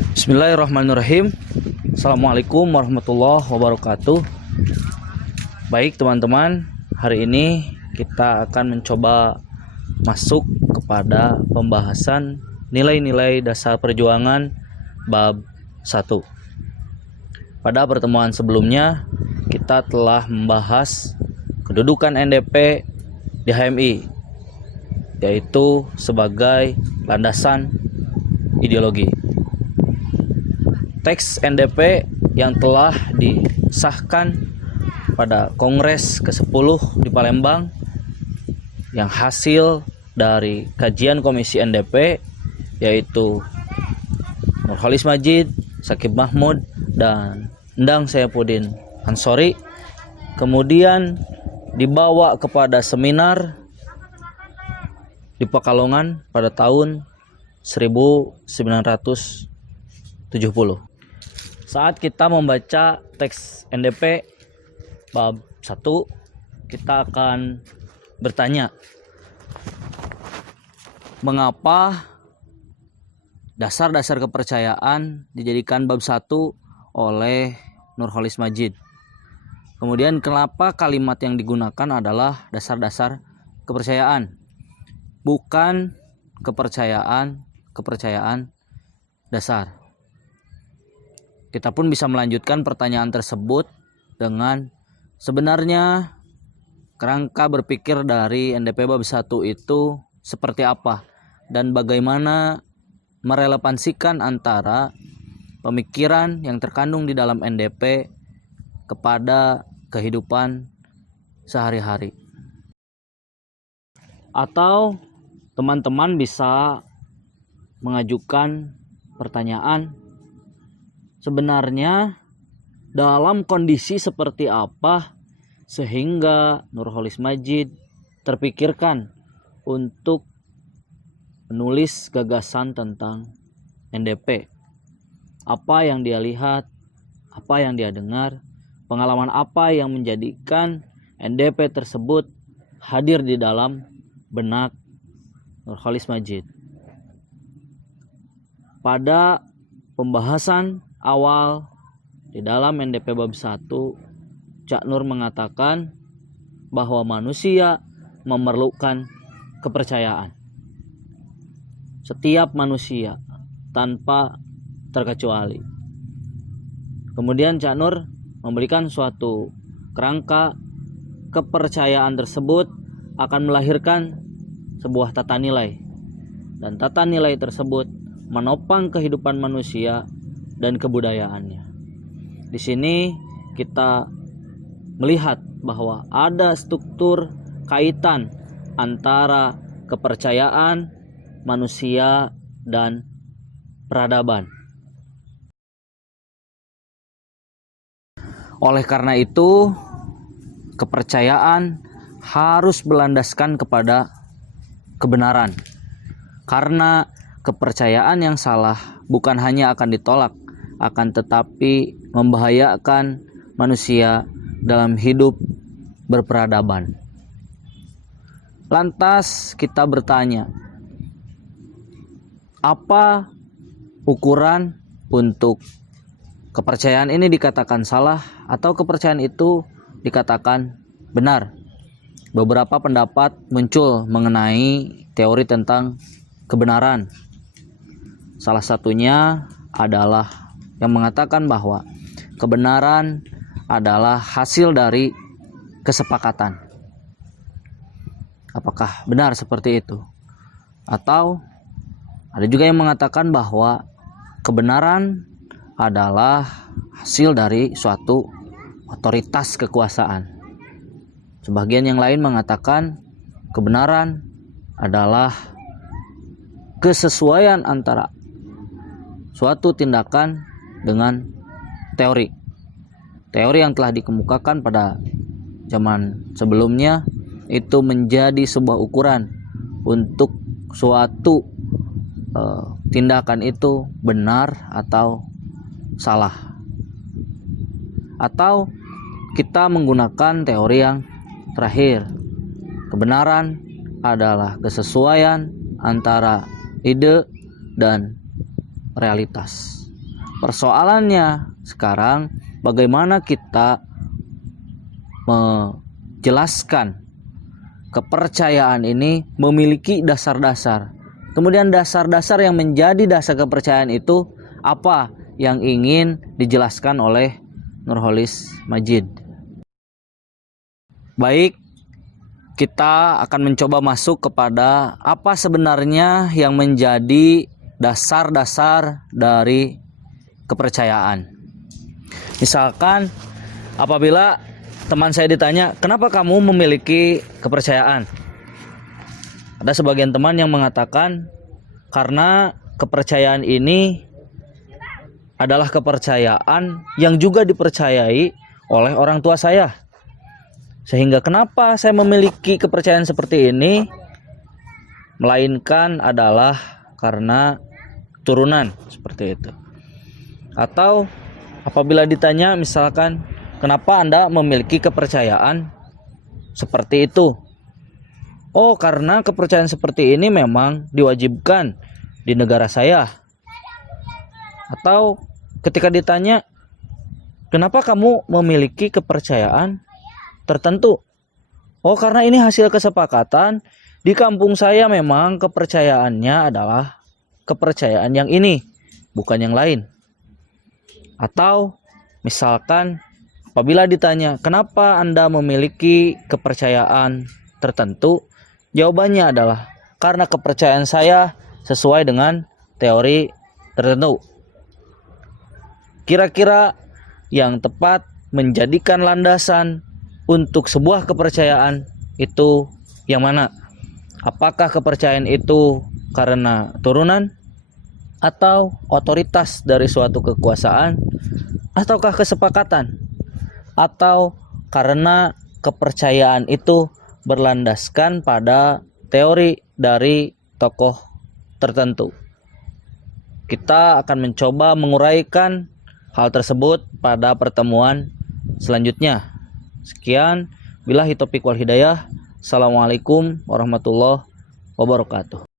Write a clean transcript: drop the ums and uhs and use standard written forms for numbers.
Bismillahirrahmanirrahim. Assalamualaikum warahmatullahi wabarakatuh. Baik teman-teman, hari ini kita akan mencoba masuk kepada pembahasan nilai-nilai dasar perjuangan bab 1. Pada pertemuan sebelumnya kita telah membahas kedudukan NDP di HMI, yaitu sebagai landasan ideologi. Teks NDP yang telah disahkan pada Kongres ke-10 di Palembang, yang hasil dari kajian Komisi NDP, yaitu Nurholis Majid, Syakib Mahmud, dan Endang Saifuddin Ansori, kemudian dibawa kepada seminar di Pekalongan pada tahun 1970. Saat kita membaca teks NDP bab 1, kita akan bertanya, mengapa dasar-dasar kepercayaan dijadikan bab 1 oleh Nurholis Majid? Kemudian kenapa kalimat yang digunakan adalah dasar-dasar kepercayaan, bukan kepercayaan dasar? Kita pun bisa melanjutkan pertanyaan tersebut dengan, sebenarnya kerangka berpikir dari NDP bab 1 itu seperti apa, dan bagaimana merelevansikan antara pemikiran yang terkandung di dalam NDP kepada kehidupan sehari-hari. Atau teman-teman bisa mengajukan pertanyaan, sebenarnya dalam kondisi seperti apa sehingga Nurholis Majid terpikirkan untuk menulis gagasan tentang NDP? Apa yang dia lihat, apa yang dia dengar, pengalaman apa yang menjadikan NDP tersebut hadir di dalam benak Nurholis Majid? Pada pembahasan awal di dalam NDP bab 1, Cak Nur mengatakan bahwa manusia memerlukan kepercayaan. Setiap manusia tanpa terkecuali. Kemudian Cak Nur memberikan suatu kerangka kepercayaan tersebut akan melahirkan sebuah tata nilai, dan tata nilai tersebut menopang kehidupan manusia dan kebudayaannya. Di sini kita melihat bahwa ada struktur kaitan antara kepercayaan manusia dan peradaban. Oleh karena itu, kepercayaan harus berlandaskan kepada kebenaran. Karena kepercayaan yang salah bukan hanya akan ditolak, akan tetapi membahayakan manusia dalam hidup berperadaban. Lantas kita bertanya, apa ukuran untuk kepercayaan ini dikatakan salah atau kepercayaan itu dikatakan benar? Beberapa pendapat muncul mengenai teori tentang kebenaran. Salah satunya adalah yang mengatakan bahwa kebenaran adalah hasil dari kesepakatan. Apakah benar seperti itu? Atau ada juga yang mengatakan bahwa kebenaran adalah hasil dari suatu otoritas kekuasaan. Sebagian yang lain mengatakan kebenaran adalah kesesuaian antara suatu tindakan dengan teori yang telah dikemukakan pada zaman sebelumnya, itu menjadi sebuah ukuran untuk suatu tindakan itu benar atau salah. Atau kita menggunakan teori yang terakhir, kebenaran adalah kesesuaian antara ide dan realitas. Persoalannya sekarang bagaimana kita menjelaskan kepercayaan ini memiliki dasar-dasar. Kemudian dasar-dasar yang menjadi dasar kepercayaan itu apa yang ingin dijelaskan oleh Nurholis Majid. Baik, kita akan mencoba masuk kepada apa sebenarnya yang menjadi dasar-dasar dari kepercayaan. Misalkan apabila teman saya ditanya, kenapa kamu memiliki kepercayaan? Ada sebagian teman yang mengatakan, karena kepercayaan ini adalah kepercayaan yang juga dipercayai oleh orang tua saya. Sehingga kenapa saya memiliki kepercayaan seperti ini? Melainkan adalah karena turunan, seperti itu. Atau apabila ditanya misalkan, kenapa Anda memiliki kepercayaan seperti itu? Oh, karena kepercayaan seperti ini memang diwajibkan di negara saya. Atau ketika ditanya, kenapa kamu memiliki kepercayaan tertentu? Oh, karena ini hasil kesepakatan di kampung saya, memang kepercayaannya adalah kepercayaan yang ini, bukan yang lain. Atau misalkan apabila ditanya, kenapa Anda memiliki kepercayaan tertentu? Jawabannya adalah karena kepercayaan saya sesuai dengan teori tertentu. Kira-kira yang tepat menjadikan landasan untuk sebuah kepercayaan itu yang mana? Apakah kepercayaan itu karena turunan, atau otoritas dari suatu kekuasaan, ataukah kesepakatan, atau karena kepercayaan itu berlandaskan pada teori dari tokoh tertentu? Kita akan mencoba menguraikan hal tersebut pada pertemuan selanjutnya. Sekian, billahi taufiq wal hidayah. Assalamualaikum warahmatullahi wabarakatuh.